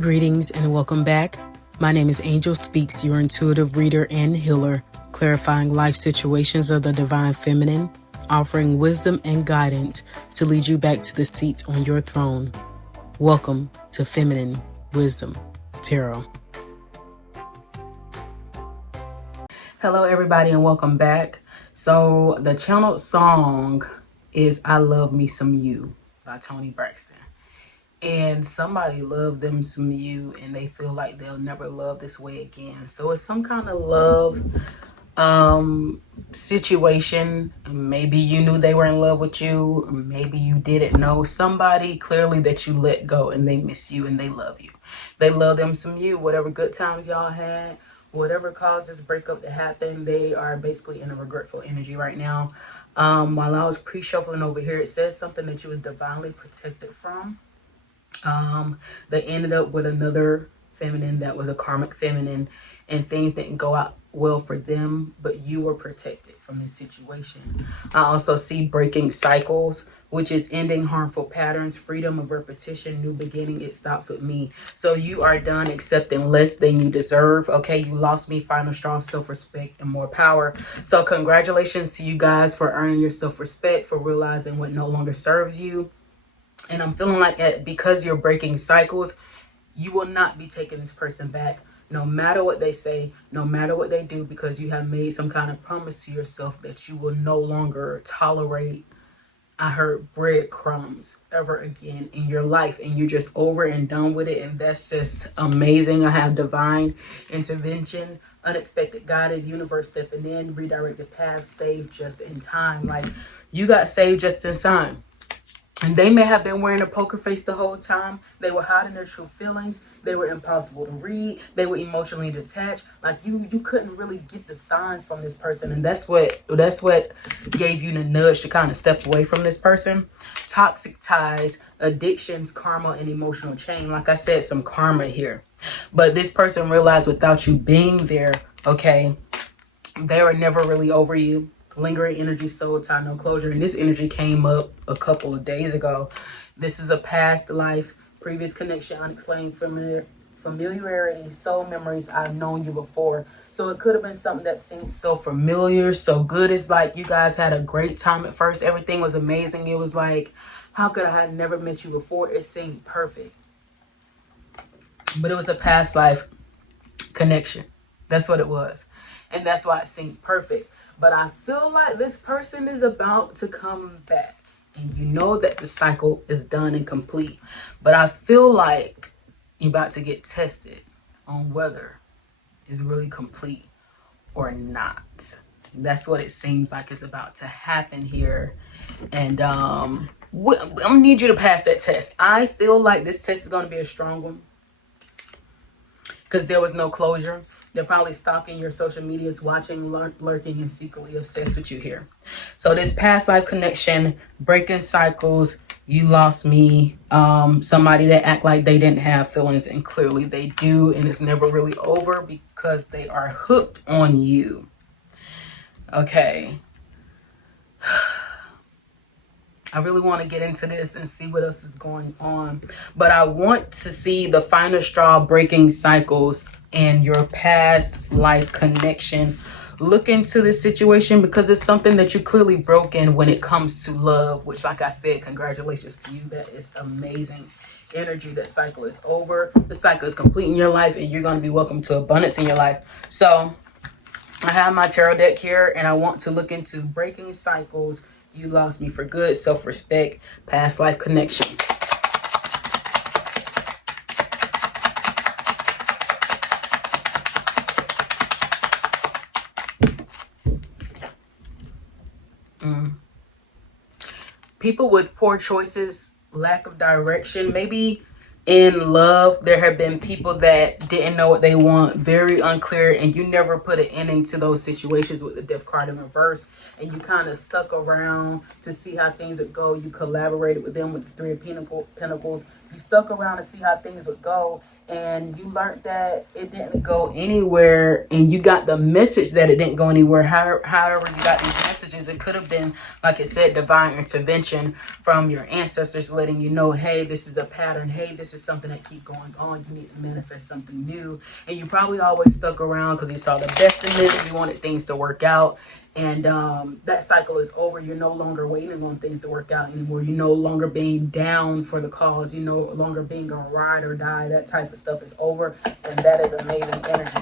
Greetings and welcome back. My name is Angel Speaks, your intuitive reader and healer, clarifying life situations of the divine feminine, offering wisdom and guidance to lead you back to the seat on your throne. Welcome to Feminine Wisdom Tarot. Hello everybody and welcome back. So the channeled song is I Love Me Some You by Toni Braxton. And somebody loved them some you and they feel like they'll never love this way again. So it's some kind of love situation. Maybe you knew they were in love with you, or maybe you didn't know. Somebody clearly that you let go and they miss you and they love you. They love them some you. Whatever good times y'all had, whatever caused this breakup to happen, they are basically in a regretful energy right now. While I was pre-shuffling over here, it says something that you was divinely protected from. They ended up with another feminine that was a karmic feminine, and things didn't go out well for them, but you were protected from this situation. I also see breaking cycles, which is ending harmful patterns, freedom of repetition, new beginning. It stops with me. So you are done accepting less than you deserve. Okay, you lost me, final straw, self-respect and more power. So congratulations to you guys for earning your self-respect, for realizing what no longer serves you. And I'm feeling like that because you're breaking cycles, you will not be taking this person back, no matter what they say, no matter what they do, because you have made some kind of promise to yourself that you will no longer tolerate, I heard, breadcrumbs ever again in your life, and you're just over and done with it. And that's just amazing. I have divine intervention, unexpected guidance, universe stepping in, redirect the path, saved just in time. Like, you got saved just in time. And they may have been wearing a poker face the whole time. They were hiding their true feelings. They were impossible to read. They were emotionally detached. Like you couldn't really get the signs from this person. And that's what gave you the nudge to kind of step away from this person. Toxic ties, addictions, karma, and emotional chain. Like I said, some karma here. But this person realized without you being there, okay, they were never really over you. Lingering energy, soul tie, no closure. And this energy came up a couple of days ago. This is a past life, previous connection, unexplained familiarity, soul memories. I've known you before. So it could have been something that seemed so familiar, so good. It's like you guys had a great time at first. Everything was amazing. It was like, how could I have never met you before? It seemed perfect. But it was a past life connection. That's what it was. And that's why it seemed perfect. But I feel like this person is about to come back. And you know that the cycle is done and complete. But I feel like you're about to get tested on whether it's really complete or not. That's what it seems like is about to happen here. And I'm going to need you to pass that test. I feel like this test is going to be a strong one, because there was no closure. They're probably stalking your social medias, watching, lurking, and secretly obsessed with you here. So this past life connection, breaking cycles, you lost me, somebody that act like they didn't have feelings, and clearly they do, and it's never really over because they are hooked on you. Okay. I really want to get into this and see what else is going on. But I want to see the final straw, breaking cycles, and your past life connection. Look into this situation because it's something that you clearly broken when it comes to love, which, like I said, congratulations to you. That is amazing energy. That cycle is over. The cycle is complete in your life, and you're going to be welcome to abundance in your life. So I have my tarot deck here, and I want to look into breaking cycles. You lost me for good, self-respect, past life connection. People with poor choices, lack of direction, maybe in love, there have been people that didn't know what they want, very unclear, and you never put an ending to those situations with the Death card in reverse, and you kind of stuck around to see how things would go. You collaborated with them with the Three of Pentacles. You stuck around to see how things would go, and you learned that it didn't go anywhere, and you got the message that it didn't go anywhere. However, you got these messages messages. It could have been, like it said, divine intervention from your ancestors letting you know, hey, this is a pattern. Hey, this is something that keep going on. You need to manifest something new. And you probably always stuck around because you saw the best in it. You wanted things to work out. And that cycle is over. You're no longer waiting on things to work out anymore. You're no longer being down for the cause. You're no longer being a ride or die. That type of stuff is over. And that is amazing energy.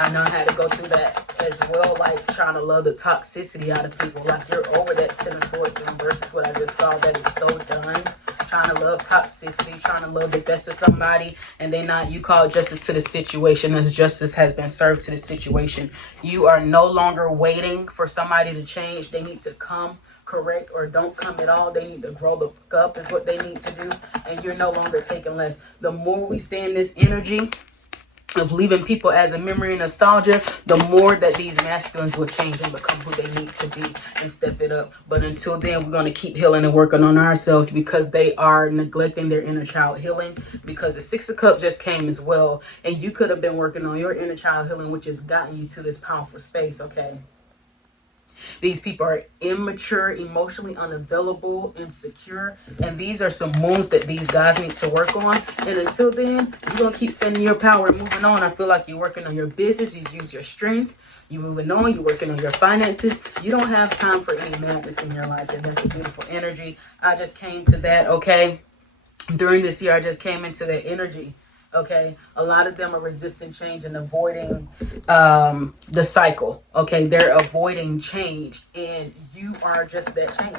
I know I had to go through that as well, like trying to love the toxicity out of people. Like, you're over that Ten of Swords versus what I just saw. That is so done. Trying to love toxicity, trying to love the best of somebody, and they not, you call justice to the situation as justice has been served to the situation. You are no longer waiting for somebody to change. They need to come correct, or don't come at all. They need to grow the fuck up is what they need to do. And you're no longer taking less. The more we stay in this energy of leaving people as a memory and nostalgia, the more that these masculines will change and become who they need to be and step it up. But until then, we're going to keep healing and working on ourselves, because they are neglecting their inner child healing. Because the Six of Cups just came as well, and you could have been working on your inner child healing, which has gotten you to this powerful space. Okay, these people are immature, emotionally unavailable, insecure. And these are some wounds that these guys need to work on. And until then, you're going to keep spending your power and moving on. I feel like you're working on your business. You use your strength. You're moving on. You're working on your finances. You don't have time for any madness in your life. And that's a beautiful energy. I just came to that, okay? During this year, I just came into that energy. Okay, a lot of them are resisting change and avoiding the cycle. Okay, they're avoiding change, and you are just that change.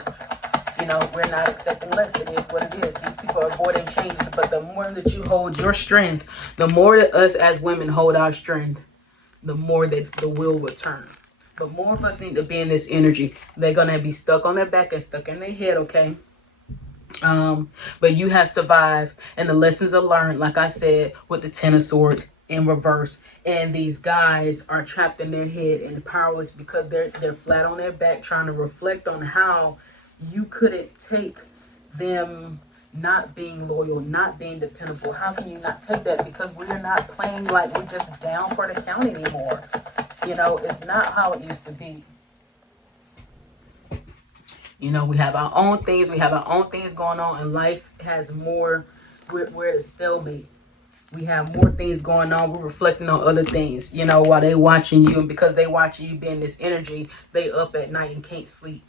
You know, we're not accepting less. It is what it is. These people are avoiding change, but the more that you hold your strength, the more that us as women hold our strength, the more that the wheel will turn. But more of us need to be in this energy. They're gonna be stuck on their back and stuck in their head. Okay. But you have survived, and the lessons are learned, like I said, with the Ten of Swords in reverse. And these guys are trapped in their head and powerless because they're flat on their back, trying to reflect on how you couldn't take them not being loyal, not being dependable. How can you not take that? Because we're not playing like we're just down for the count anymore. You know, it's not how it used to be. You know, we have our own things. We have our own things going on, and life has more. We're at a stalemate. We have more things going on. We're reflecting on other things, you know, while they watching you. And because they watching you be in this energy, they up at night and can't sleep.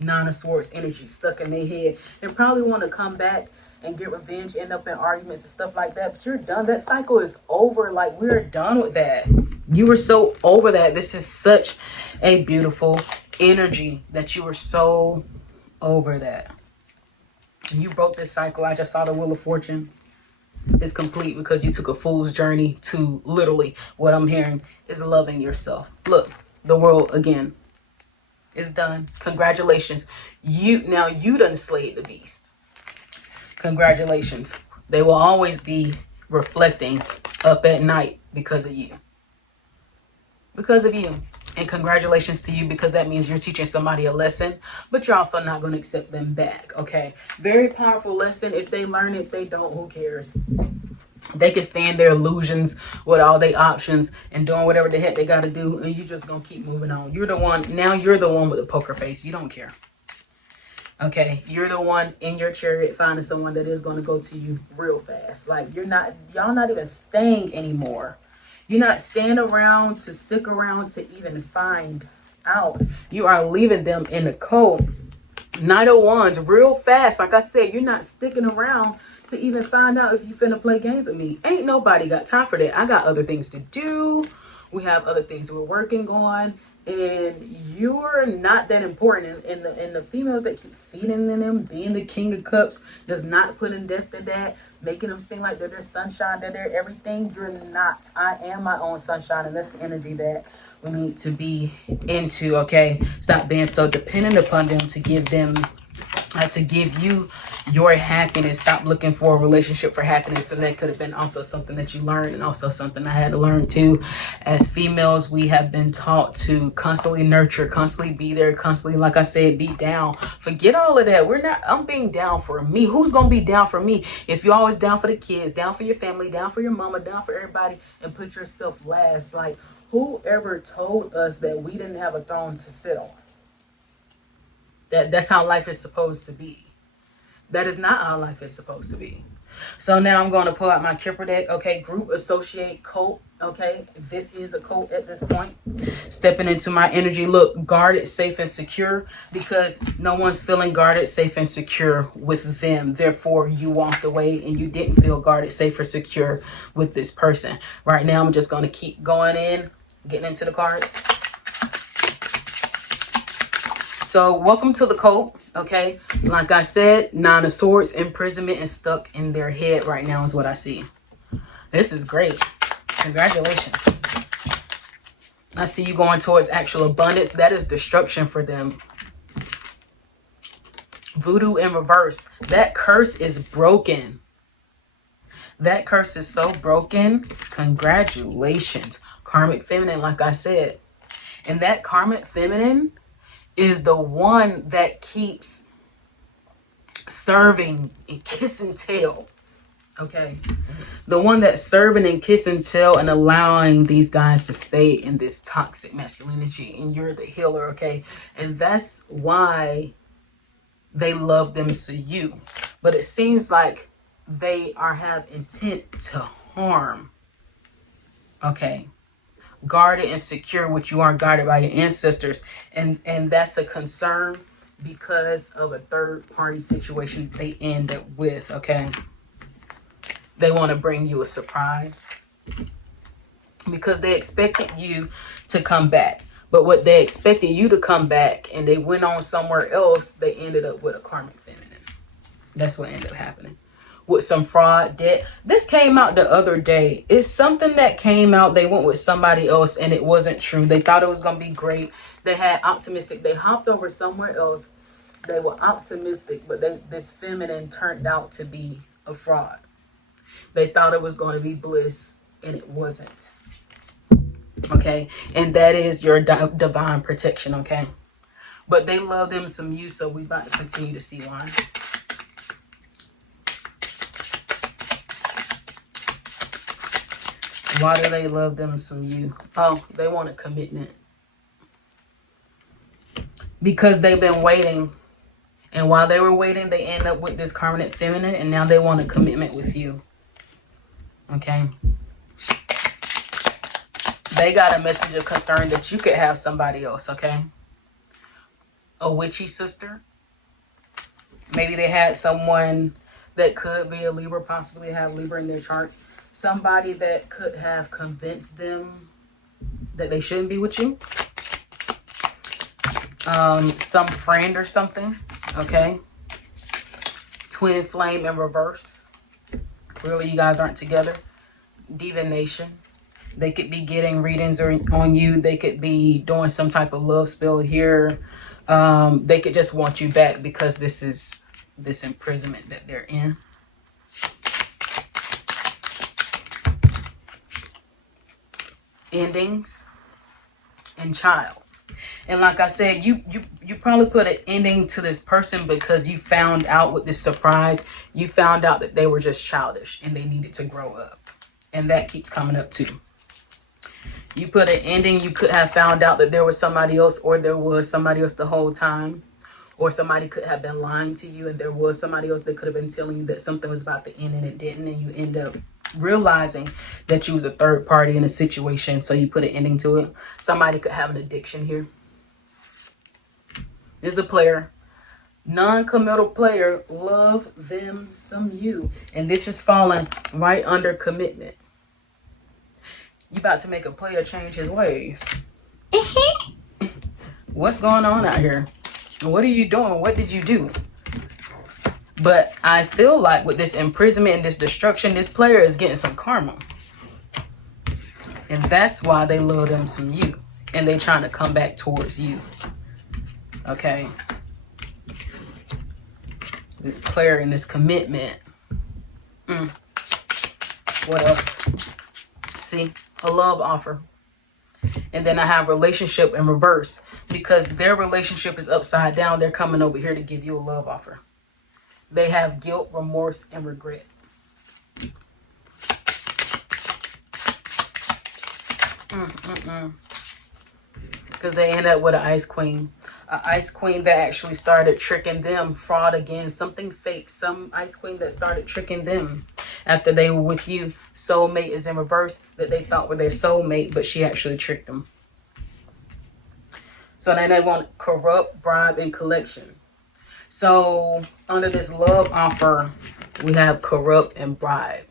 Nine of Swords energy stuck in their head. And probably want to come back and get revenge, end up in arguments and stuff like that. But you're done. That cycle is over. Like, we're done with that. You were so over that. This is such a beautiful energy that you were so over that. You broke this cycle. I just saw the Wheel of Fortune is complete because you took a fool's journey to, literally what I'm hearing is loving yourself. Look, the world again is done. Congratulations. You done slayed the beast. Congratulations. They will always be reflecting up at night because of you. Because of you. And congratulations to you, because that means you're teaching somebody a lesson, but you're also not going to accept them back. Okay, very powerful lesson. If they learn it, if they don't, who cares? They can stay in their illusions with all their options and doing whatever the heck they got to do, and you're just going to keep moving on. You're the one, now you're the one with the poker face. You don't care. Okay, you're the one in your chariot finding someone that is going to go to you real fast. Like, y'all not even staying anymore. You're not staying around to stick around to even find out. You are leaving them in the cold. Knight of Wands, real fast. Like I said, you're not sticking around to even find out if you finna play games with me. Ain't nobody got time for that. I got other things to do. We have other things we're working on. And you're not that important. And the females that keep feeding them, being the King of Cups, does not put in depth to that, making them seem like they're their sunshine, they're their everything. You're not. I am my own sunshine, and that's the energy that we need to be into. Okay, stop being so dependent upon them to give them to give you your happiness. Stop looking for a relationship for happiness. And that could have been also something that you learned, and also something I had to learn too. As females, we have been taught to constantly nurture, constantly be there, constantly, like I said, be down. Forget all of that. I'm being down for me. Who's gonna be down for me if you're always down for the kids, down for your family, down for your mama, down for everybody, and put yourself last? Like, Whoever told us that we didn't have a throne to sit on? That's how life is supposed to be. That is not how life is supposed to be. So now I'm going to pull out my Kipper deck. Okay, group, associate, cult. Okay, this is a cult at this point. Stepping into my energy. Look, guarded, safe, and secure, because no one's feeling guarded, safe, and secure with them. Therefore, you walked away and you didn't feel guarded, safe, or secure with this person. Right now, I'm just going to keep going in, getting into the cards. So welcome to the cult, okay? Like I said, 9 of Swords, imprisonment, and stuck in their head right now is what I see. This is great. Congratulations. I see you going towards actual abundance. That is destruction for them. Voodoo in reverse. That curse is broken. That curse is so broken. Congratulations. Karmic feminine, like I said. And that karmic feminine is the one that keeps serving and kissing tail. Okay, the one that's serving and kissing tail and allowing these guys to stay in this toxic masculinity, and you're the healer. Okay, and that's why they love them to you. But it seems like they have intent to harm. Okay, guarded and secure, which you are guarded by your ancestors, and that's a concern because of a third party situation they end up with. Okay, they want to bring you a surprise because they expected you to come back, but what they expected you to come back and they went on somewhere else, they ended up with a karmic feminine. That's what ended up happening with some fraud, debt. This came out the other day. It's something that came out. They went with somebody else and it wasn't true. They thought it was going to be great. They had optimistic. They hopped over somewhere else. They were optimistic, but this feminine turned out to be a fraud. They thought it was going to be bliss and it wasn't. Okay. And that is your divine protection. Okay. But they love them some you. So we about to continue to see why. Why do they love them some you? Oh, they want a commitment. Because they've been waiting. And while they were waiting, they end up with this karmic feminine. And now they want a commitment with you. Okay. They got a message of concern that you could have somebody else. Okay. A witchy sister. Maybe they had someone that could be a Libra, possibly have Libra in their charts. Somebody that could have convinced them that they shouldn't be with you. Some friend or something. Okay. Twin flame in reverse. Clearly you guys aren't together. Divination. They could be getting readings on you. They could be doing some type of love spell here. They could just want you back because this is this imprisonment that they're in. Endings and child. And like I said, you probably put an ending to this person because you found out with this surprise, you found out that they were just childish and they needed to grow up. And that keeps coming up too. You put an ending, you could have found out that there was somebody else, or there was somebody else the whole time. Or somebody could have been lying to you and there was somebody else that could have been telling you that something was about to end and it didn't. And you end up realizing that you was a third party in a situation. So you put an ending to it. Somebody could have an addiction here. There's a player. Non-committal player. Love them some you. And this is falling right under commitment. You about to make a player change his ways. What's going on out here? What are you doing? What did you do? But I feel like with this imprisonment and this destruction, this player is getting some karma. And that's why they love them some you. And they trying to come back towards you. Okay. This player and this commitment. What else? See? A love offer. And then I have relationship in reverse. Because their relationship is upside down. They're coming over here to give you a love offer. They have guilt, remorse, and regret. Because they end up with an ice queen. An ice queen that actually started tricking them. Fraud again. Something fake. Some ice queen that started tricking them after they were with you. Soulmate is in reverse, that they thought were their soulmate, but she actually tricked them. So then they want corrupt, bribe, and collection. So under this love offer, we have corrupt and bribe.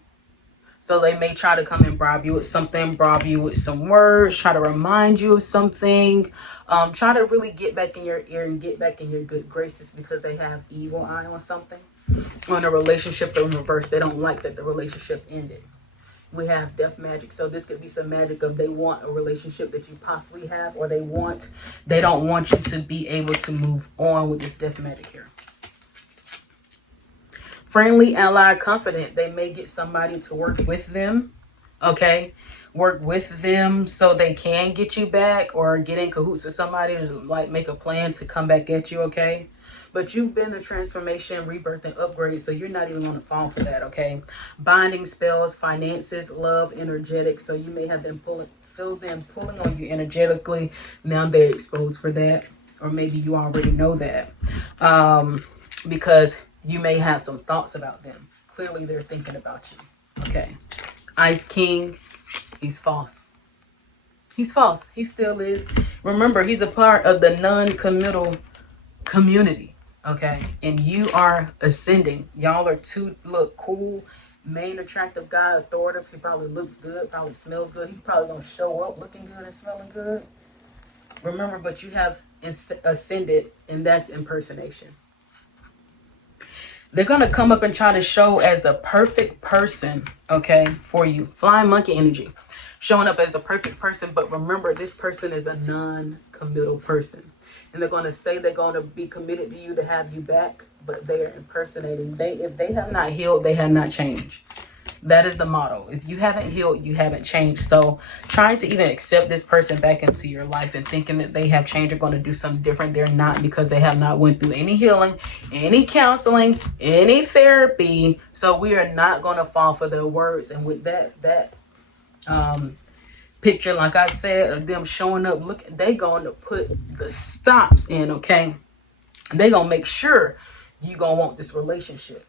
So they may try to come and bribe you with something, bribe you with some words, try to remind you of something, try to really get back in your ear and get back in your good graces because they have evil eye on something. On a relationship in reverse, they don't like that the relationship ended. We have death magic. So this could be some magic of they want a relationship that you possibly have, or they don't want you to be able to move on with this death magic here. Friendly, ally, confident. They may get somebody to work with them. Okay. Work with them so they can get you back, or get in cahoots with somebody to like make a plan to come back at you. Okay. But you've been the transformation, rebirth, and upgrade, so you're not even going to fall for that. Okay. Binding spells, finances, love, energetic. So you may have been feel them pulling on you energetically. Now they're exposed for that, or maybe you already know that, because you may have some thoughts about them. Clearly, they're thinking about you. Okay. Ice King, he's false. He's false. He still is. Remember, he's a part of the non-committal community. Okay. And you are ascending. Y'all are two, look, cool, main attractive guy, authoritative. He probably looks good, probably smells good. He's probably going to show up looking good and smelling good. Remember, but you have ascended, and that's impersonation. They're going to come up and try to show as the perfect person, okay, for you. Flying monkey energy. Showing up as the perfect person, but remember, this person is a non-committal person. And they're going to say they're going to be committed to you, to have you back, but they are impersonating. If they have not healed, they have not changed. That is the motto. If you haven't healed, you haven't changed. So trying to even accept this person back into your life and thinking that they have changed, are going to do something different. They're not, because they have not went through any healing, any counseling, any therapy. So we are not going to fall for their words. And with that picture, like I said, of them showing up, look, they going to put the stops in, okay? They going to make sure you going to want this relationship.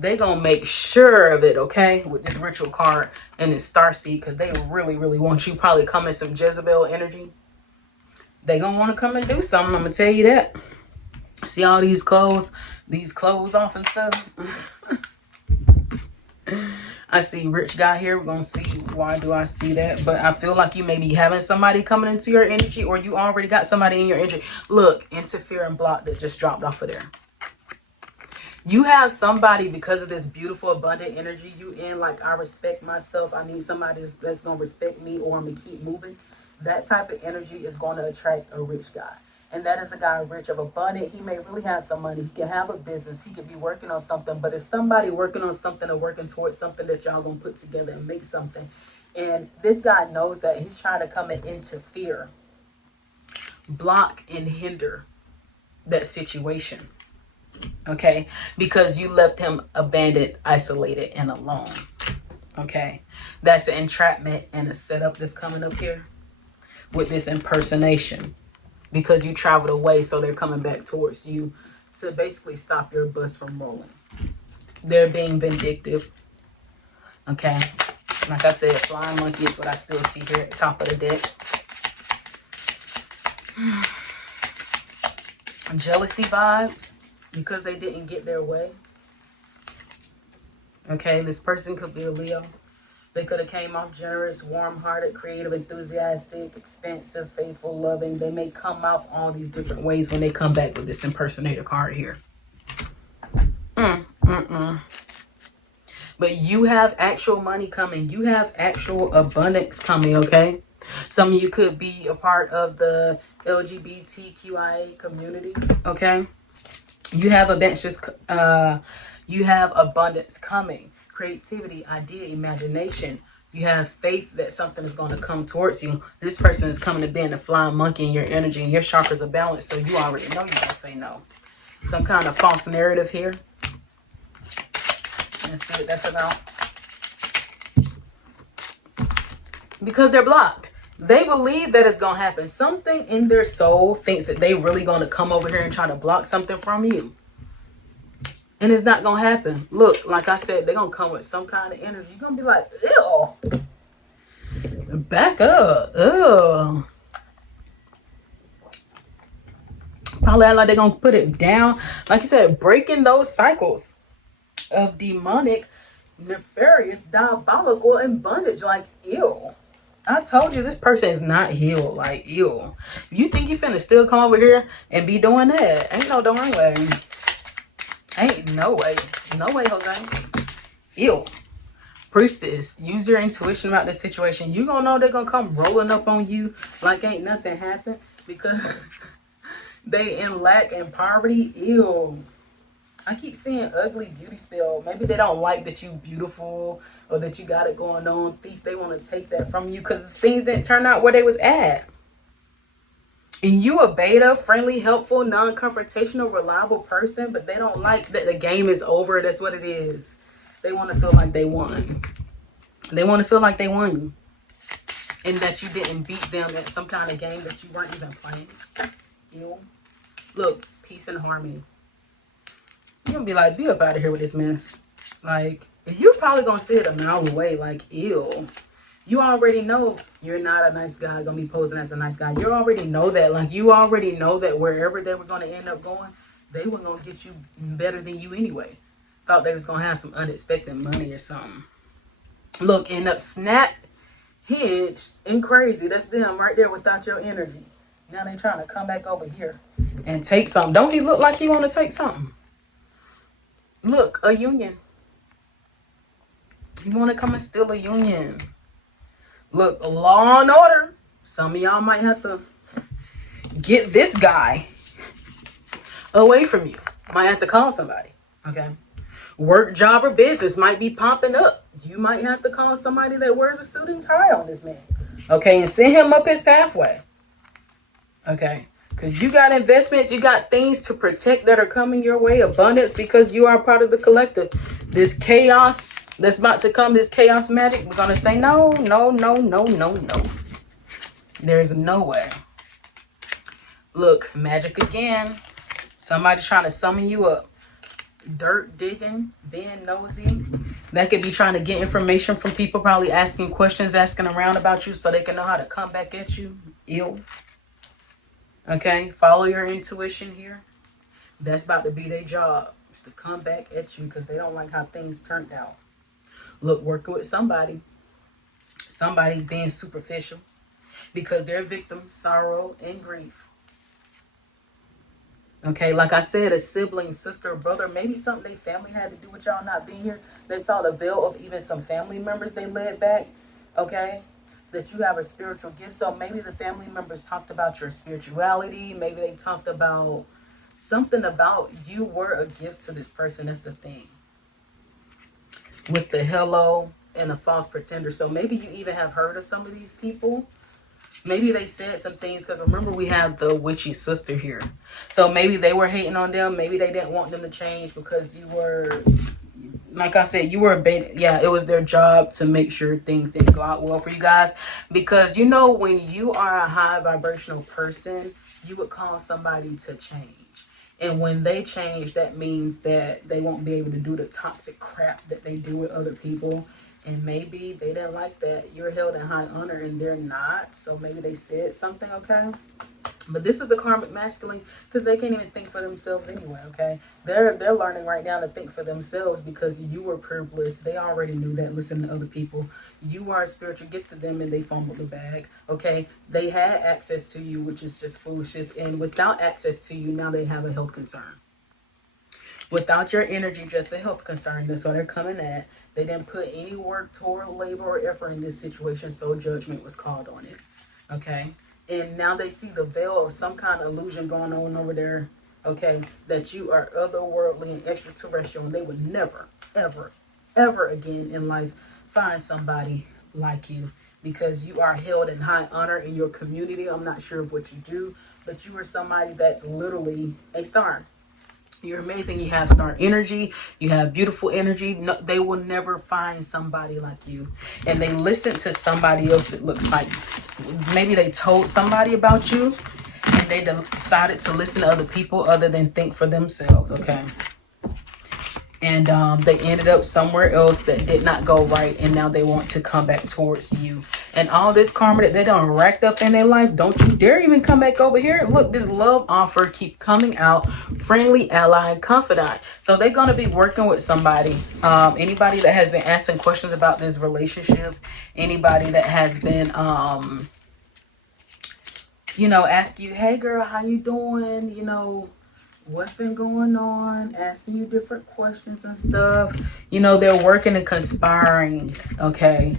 They gonna make sure of it, okay, with this ritual card and this starseed, because they really, really want you. Probably come in some Jezebel energy. They gonna want to come and do something, I'm gonna tell you that. See all these clothes off and stuff. I see rich guy here. We're gonna see why do I see that. But I feel like you may be having somebody coming into your energy, or you already got somebody in your energy. Look, interfere and block that just dropped off of there. You have somebody, because of this beautiful, abundant energy you in, like, I respect myself, I need somebody that's going to respect me, or I'm going to keep moving. That type of energy is going to attract a rich guy. And that is a guy rich of abundant. He may really have some money. He can have a business. He could be working on something. But if somebody working on something or working towards something that y'all going to put together and make something, and this guy knows that, he's trying to come and interfere, block, and hinder that situation. Okay, because you left him abandoned, isolated, and alone. Okay, that's an entrapment and a setup that's coming up here with this impersonation, because you traveled away, so they're coming back towards you to basically stop your bus from rolling. They're being vindictive. Okay, like I said, flying monkey is what I still see here at the top of the deck. Jealousy vibes, because they didn't get their way. Okay, this person could be a Leo. They could have came off generous, warm-hearted, creative, enthusiastic, expansive, faithful, loving. They may come off all these different ways when they come back with this impersonator card here. But you have actual money coming. You have actual abundance coming, okay? Some of you could be a part of the LGBTQIA community, okay? You have abundance coming, creativity, idea, imagination. You have faith that something is going to come towards you. This person is coming to be in a flying monkey in your energy, and your chakras are balanced, so you already know you're going to say no. Some kind of false narrative here. Let's see what that's about. because they're blocked. They believe that it's gonna happen. Something in their soul thinks that they really gonna come over here and try to block something from you. And it's not gonna happen. Look, like I said, they're gonna come with some kind of energy. You're gonna be like, ew. Back up. Ugh. Probably act like they're gonna put it down. Like you said, breaking those cycles of demonic, nefarious, diabolical, and bondage. Like, ew. I told you this person is not healed. Like, ew. You think you finna still come over here and be doing that? Ain't no darn way. Ain't no way. No way, Jose. Ew. Priestess, use your intuition about this situation. You gonna know they're gonna come rolling up on you like ain't nothing happened because they in lack and poverty. Ew. I keep seeing ugly beauty spell. Maybe they don't like that you beautiful or that you got it going on. Thief, they want to take that from you because things didn't turn out where they was at. And you a beta, friendly, helpful, non-confrontational, reliable person, but they don't like that the game is over. That's what it is. They want to feel like they won. They want to feel like they won. And that you didn't beat them at some kind of game that you weren't even playing. Ew. Look, peace and harmony. You're gonna be like, be up out of here with this mess. Like, you're probably gonna see it a mile away, like, ew. You already know you're not a nice guy gonna be posing as a nice guy. You already know that. Like, you already know that wherever they were gonna end up going, they were gonna get you better than you anyway. Thought they was gonna have some unexpected money or something. Look, end up snap, hinge, and crazy. That's them right there without your energy. Now they trying to come back over here and take something. Don't he look like he want to take something? Look, a union. You want to come and steal a union. Look, law and order. Some of y'all might have to get this guy away from you. Might have to call somebody. Okay. Work, job, or business might be popping up. You might have to call somebody that wears a suit and tie on this man. Okay. And send him up his pathway. Okay. Because you got investments, you got things to protect that are coming your way, abundance, because you are part of the collective. This chaos that's about to come, this chaos magic, we're going to say no, no, no, no, no, no. There's no way. Look, magic again. Somebody trying to summon you up. Dirt digging, being nosy. That could be trying to get information from people, probably asking questions, asking around about you so they can know how to come back at you. Ew. Okay, follow your intuition here. That's about to be their job, is to come back at you because they don't like how things turned out. Look, working with somebody being superficial because they're victims, sorrow, and grief. Okay, like I said, a sibling, sister, brother, maybe something their family had to do with y'all not being here. They saw the veil of even some family members they led back. Okay, that you have a spiritual gift. So maybe the family members talked about your spirituality. Maybe they talked about something about you were a gift to this person. That's the thing. With the hello and a false pretender. So maybe you even have heard of some of these people. Maybe they said some things because remember we have the witchy sister here. So maybe they were hating on them. Maybe they didn't want them to change because you were, like I said, you were a beta. Yeah, it was their job to make sure things didn't go out well for you guys. Because, you know, when you are a high vibrational person, you would cause somebody to change. And when they change, that means that they won't be able to do the toxic crap that they do with other people. And maybe they didn't like that. You're held in high honor and they're not. So maybe they said something, okay? But this is the karmic masculine because they can't even think for themselves anyway, okay? They're learning right now to think for themselves because you were privileged. They already knew that. Listen to other people. You are a spiritual gift to them and they fumbled the bag, okay? They had access to you, which is just foolishness. And without access to you, now they have a health concern. Without your energy, just a health concern. That's what they're coming at. They didn't put any work, toil, labor, or effort in this situation, so judgment was called on it. Okay? And now they see the veil of some kind of illusion going on over there, okay, that you are otherworldly and extraterrestrial, and they would never, ever, ever again in life find somebody like you because you are held in high honor in your community. I'm not sure of what you do, but you are somebody that's literally a star. You're amazing. You have star energy. You have beautiful energy. No, they will never find somebody like you. And they listen to somebody else. It looks like maybe they told somebody about you and they decided to listen to other people other than think for themselves. Okay. And they ended up somewhere else that did not go right, and now they want to come back towards you. And all this karma that they done racked up in their life, don't you dare even come back over here. Look, this love offer keep coming out. Friendly, ally, confidant. So they're going to be working with somebody. Anybody that has been asking questions about this relationship, anybody that has been ask you, hey girl, how you doing, what's been going on, asking you different questions and stuff. They're working and conspiring, okay?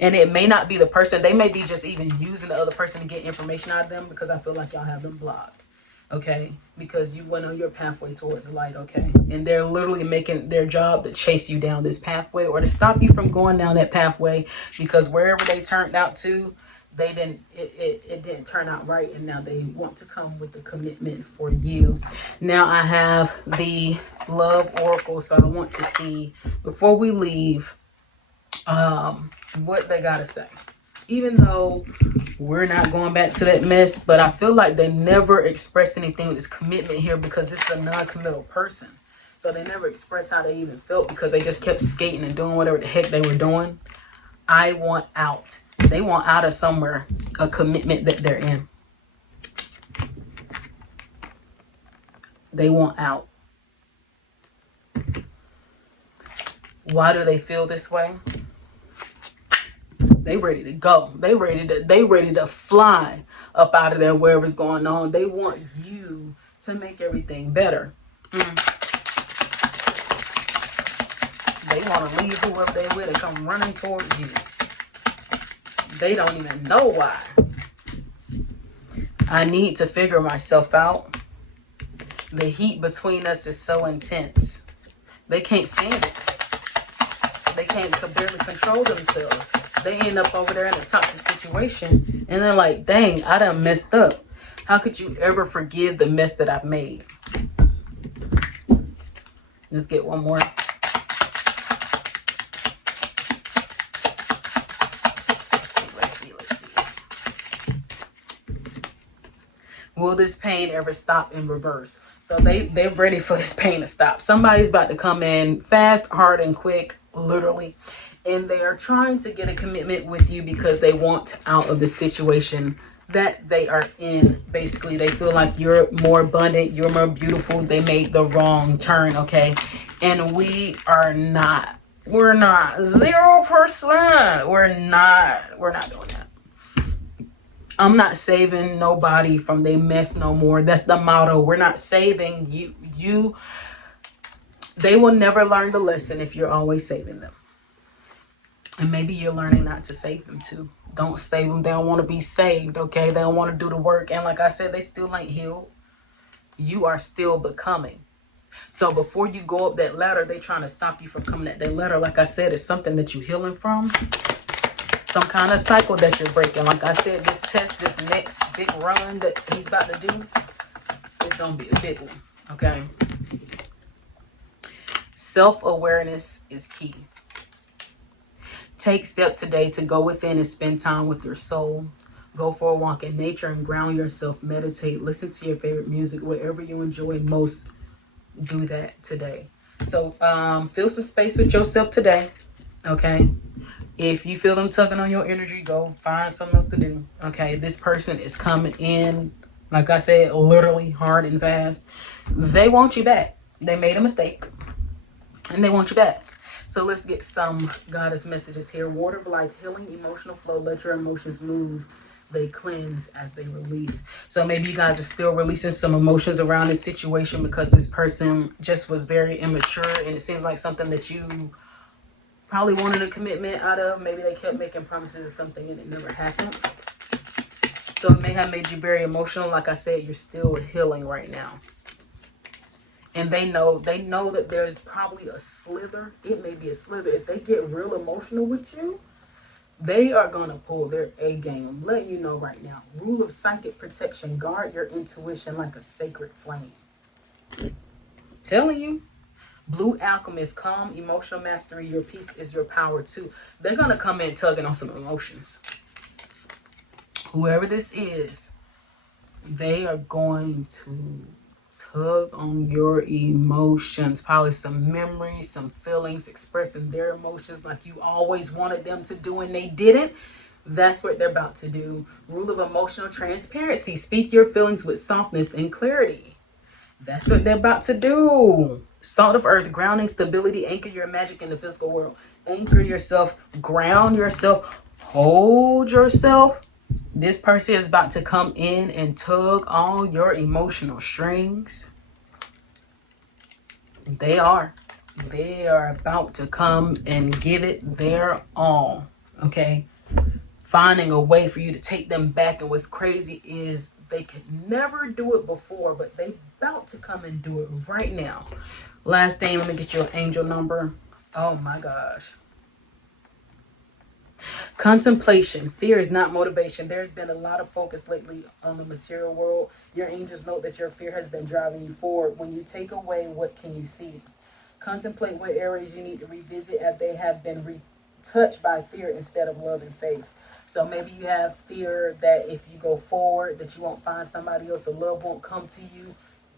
And it may not be the person. They may be just even using the other person to get information out of them, because I feel like y'all have them blocked, okay? Because you went on your pathway towards the light, okay? And they're literally making their job to chase you down this pathway or to stop you from going down that pathway, because wherever they turned out to, it didn't turn out right, and now they want to come with the commitment for you. Now I have the love oracle, so I want to see, before we leave, what they gotta say. Even though we're not going back to that mess, but I feel like they never expressed anything with this commitment here, because this is a non-committal person. So they never expressed how they even felt, because they just kept skating and doing whatever the heck they were doing. I want out. They want out of somewhere, a commitment that they're in. They want out. Why do they feel this way? They ready to go. They ready to fly up out of there, wherever's going on. They want you to make everything better. They want to leave whoever they with and come running towards you. They don't even know why. I need to figure myself out. The heat between us is so intense. They can't stand it. They can't barely control themselves. They end up over there in a toxic situation, and they're like, dang, I done messed up. How could you ever forgive the mess that I've made? Let's get one more. Let's see. Will this pain ever stop in reverse? So they're ready for this pain to stop. Somebody's about to come in fast, hard, and quick, literally. And they are trying to get a commitment with you because they want out of the situation that they are in. Basically, they feel like you're more abundant, you're more beautiful. They made the wrong turn, okay? And we are not. We're not. 0%. We're not doing that. I'm not saving nobody from their mess no more. That's the motto. We're not saving you. They will never learn the lesson if you're always saving them. And maybe you're learning not to save them too. Don't save them. They don't want to be saved, okay? They don't want to do the work. And like I said, they still ain't healed. You are still becoming. So before you go up that ladder, they trying to stop you from coming at that ladder. Like I said, it's something that you're healing from. Some kind of cycle that you're breaking. Like I said, this test, this next big run that he's about to do, it's going to be a big one, okay? Self-awareness is key. Take step today to go within and spend time with your soul. Go for a walk in nature and ground yourself. Meditate. Listen to your favorite music. Whatever you enjoy most, do that today. So fill some space with yourself today, okay? If you feel them tugging on your energy, go find something else to do, okay? This person is coming in, like I said, literally hard and fast. They want you back. They made a mistake, and they want you back. So let's get some goddess messages here. Water of life, healing, emotional flow. Let your emotions move. They cleanse as they release. So maybe you guys are still releasing some emotions around this situation because this person just was very immature, and it seems like something that you probably wanted a commitment out of. Maybe they kept making promises or something and it never happened. So it may have made you very emotional. Like I said, you're still healing right now. And they know that there's probably a slither. It may be a slither. If they get real emotional with you, they are going to pull their A game. I'm letting you know right now. Rule of psychic protection. Guard your intuition like a sacred flame. Telling you. Blue alchemist, calm, emotional mastery. Your peace is your power too. They're going to come in tugging on some emotions. Whoever this is, they are going to tug on your emotions. Probably some memories, some feelings, expressing their emotions like you always wanted them to do and they didn't. That's what they're about to do. Rule of emotional transparency. Speak your feelings with softness and clarity. That's what they're about to do. Salt of earth, grounding, stability, anchor your magic in the physical world. Anchor yourself, ground yourself, hold yourself. This person is about to come in and tug on your emotional strings. They are. They are about to come and give it their all. Okay? Finding a way for you to take them back. And what's crazy is they could never do it before, but they about to come and do it right now. Last thing, let me get your angel number. Oh my gosh. Contemplation. Fear is not motivation. There's been a lot of focus lately on the material world. Your angels note that your fear has been driving you forward. When you take away, what can you see? Contemplate what areas you need to revisit as they have been retouched by fear instead of love and faith. So maybe you have fear that if you go forward that you won't find somebody else or love won't come to you.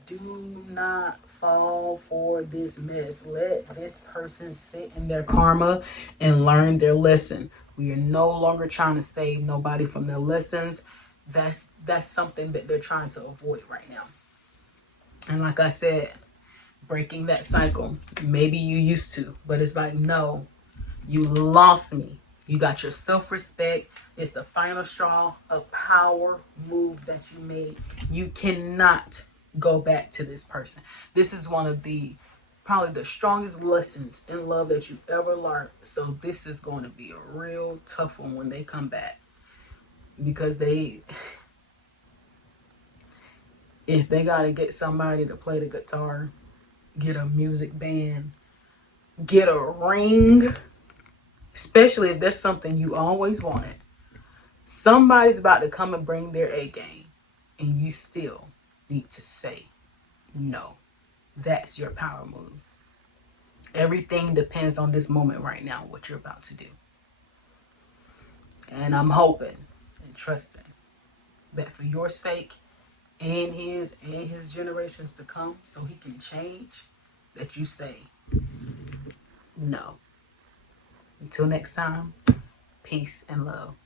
Do not fall for this mess. Let this person sit in their karma and learn their lesson. We are no longer trying to save nobody from their lessons. That's something that they're trying to avoid right now. And like I said, breaking that cycle. Maybe you used to, but it's like, no, you lost me. You got your self-respect. It's the final straw, a power move that you made. You cannot go back to this person. This is one of the probably the strongest lessons in love that you ever learned. So this is going to be a real tough one when they come back. Because if they got to get somebody to play the guitar, get a music band, get a ring, especially if there's something you always wanted. Somebody's about to come and bring their A game, and you still need to say no. That's your power move. Everything depends on this moment right now, what you're about to do. And I'm hoping and trusting that for your sake and his generations to come, so he can change, that you say no. Until next time, peace and love.